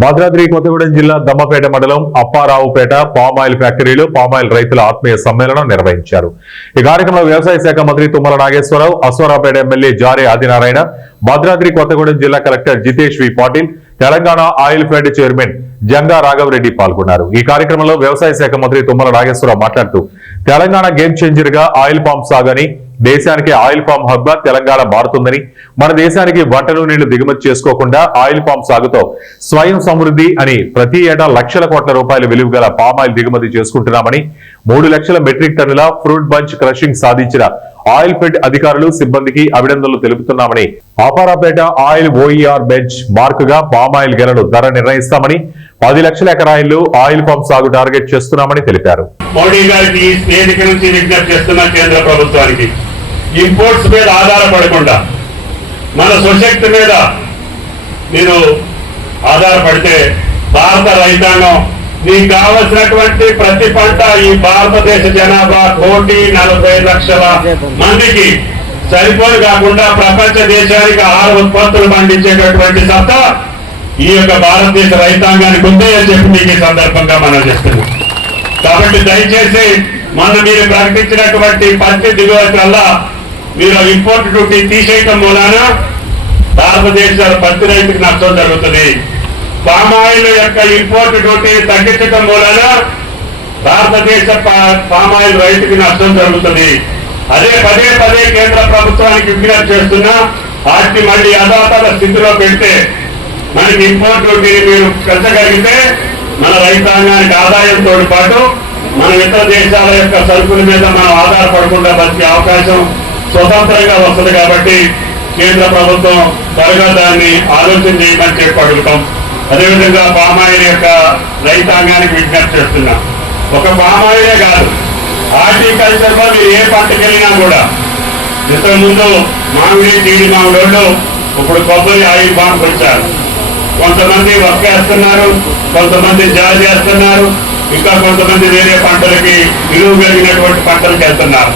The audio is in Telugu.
భద్రాద్రి కొత్తగూడెం జిల్లా దమ్మపేట మండలం అప్పారావుపేట పామాయిల్ ఫ్యాక్టరీలో పామాయిల్ రైతుల ఆత్మీయ సమ్మేళనం నిర్వహించారు. ఈ కార్యక్రమంలో వ్యవసాయ శాఖ మంత్రి తుమ్మల నాగేశ్వరరావు, అశ్వారావుపేట ఎమ్మెల్యే జారే ఆదినారాయణ, భద్రాద్రి కొత్తగూడెం జిల్లా కలెక్టర్ జితేష్ వి Patil, Telangana oil fed chairman Janga Raghava Reddy పాల్గొన్నారు. ఈ కార్యక్రమంలో వ్యవసాయ శాఖ మంత్రి తుమ్మల నాగేశ్వరరావు మాట్లాడుతూ తెలంగాణ గేమ్ చేంజర్ గా ఆయిల్ పామ్ సాగని, దేశానికి ఆయిల్ పామ్ హబ్ గా తెలంగాణ మారుతుందని, మన దేశానికి వంట నూనెలు దిగుమతి చేసుకోకుండా ఆయిల్ పామ్ సాగుతో స్వయం సమృద్ధి అని ప్రతి ఏటా లక్షల కోట్ల రూపాయల విలువ గల పామాయిల్ దిగుమతి చేసుకుంటున్నామని, 3 లక్షల మెట్రిక్ టన్నుల ఫ్రూట్ బంచ్ క్రషింగ్ సాధించిన ఆయిల్ ఫెడ్ అధికారులు సిబ్బందికి అభినందనలు తెలుపుతున్నామని, అపారాపేట ఆయిల్ ఓఈఆర్ బెంచ్ మార్క్ గా పామాయిల్ గెలను ధర నిర్ణయిస్తామని, 10 లక్షల ఎకరాయిల్లో ఆయిల్ పామ్ సాగు టార్గెట్ చేస్తున్నామని తెలిపారు. మోడీ గారికి వేదిక నుంచి విజ్ఞప్తి చేస్తున్న కేంద్ర ప్రభుత్వానికి ఇంపోర్ట్స్ మీద ఆధారపడకుండా మన స్వశక్తి మీద మీరు ఆధారపడితే భారత రైతాంగం మీకు కావలసినటువంటి ప్రతి పంట ఈ భారతదేశ జనాభా 1,40,00,000 మందికి సరిపోయి కాకుండా ప్రపంచ దేశానికి ఆహార ఉత్పత్తులు పండించేటటువంటి సత్తా ఈ యొక్క భారతదేశ రైతాంగానికి ఉందే అని చెప్పి మీకు ఈ సందర్భంగా మనం చేస్తున్నాం. కాబట్టి దయచేసి మొన్న మీరు ప్రకటించినటువంటి పత్తి దిగుమతి వల్ల మీరు ఇంపోర్ట్ డ్యూటీ తీసేయటం మూలాన భారతదేశ పత్తి రైతుకి నష్టం జరుగుతుంది. పామాయిల్ యొక్క ఇంపోర్ట్ డ్యూటీ తగ్గించడం మూలాన భారతదేశ పామాయిల్ రైతుకి నష్టం జరుగుతుంది. అదే పదే పదే కేంద్ర ప్రభుత్వానికి విజ్ఞప్తి చేస్తున్నా వాటిని మళ్ళీ యథాతథ స్థితిలో పెడితే మనకి ఇంపోర్ట్ డ్యూటీని మీరు పెంచగలిగితే మన రైతాంగానికి ఆదాయంతో పాటు మన ఇతర దేశాల యొక్క సరుకుల మీద మనం ఆధారపడకుండా బతికే అవకాశం స్వతంత్రంగా వస్తుంది. కాబట్టి కేంద్ర ప్రభుత్వం త్వరగా దాన్ని ఆలోచన చేయమని చెప్పి అడుగుతాం. అదేవిధంగా పామాయిల్ యొక్క రైతాంగానికి విజ్ఞప్తి చేస్తున్నాం. ఒక పామాయిలే కాదు, హార్టికల్చర్ లో మీరు ఏ పంటకి వెళ్ళినా కూడా ఇంతకుముందు మామిడి జీడి మామిడి ఇప్పుడు కొబ్బరి ఆయిల్ పామ్ వచ్చారు. కొంతమంది వక్కేస్తున్నారు, కొంతమంది జాలి చేస్తున్నారు, ఇంకా కొంతమంది వేరే పంటలకి విలువ కలిగినటువంటి పంటలకు వెళ్తున్నారు.